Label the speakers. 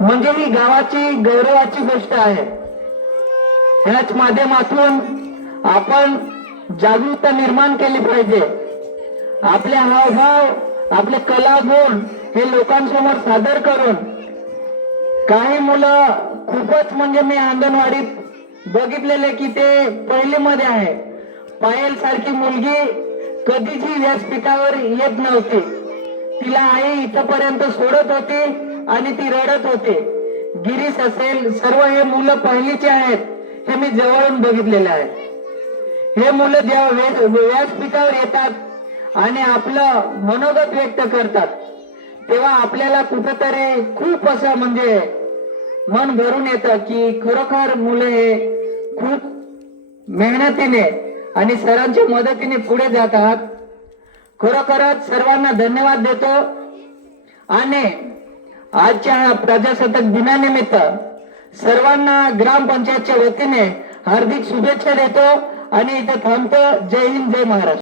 Speaker 1: म्हणजे ही गावाची गौरवाची गोष्ट आहे. ह्याच माध्यमातून आपण जागरूकता निर्माण केली पाहिजे. आपले हावभाव आपले कला गुण हे लोकांसमोर सादर करून काही मुलं खूपच म्हणजे मी अंगणवाडीत बघितलेले की ते पहिलीमध्ये आहे. पायल सारखी मुलगी कधीची व्यासपीठावर येत नव्हती. तिला आई इथपर्यंत सोडत होती. आणि ती रडत होती. गिरीश असेल सर्व हे मुलं पहिलीचे आहेत हे मी जवळून बघितलेले आहे. हे मुलं जेव्हा व्या- व्यासपीठावर येतात आणि आपलं मनोगत व्यक्त करतात तेव्हा आपल्याला कुठंतरी खूप असं म्हणजे मन भरून येतं की खरोखर मुलं हे खूप मेहनतीने आणि सरांच्या मदतीने पुढे जातात. खरोखरच सर्वांना धन्यवाद देतो. आणि आजच्या प्रजासत्ताक दिनानिमित्त सर्वांना ग्रामपंचायतच्या वतीने हार्दिक शुभेच्छा देतो आणि इथं थांबतो. जय हिंद जय महाराष्ट्र.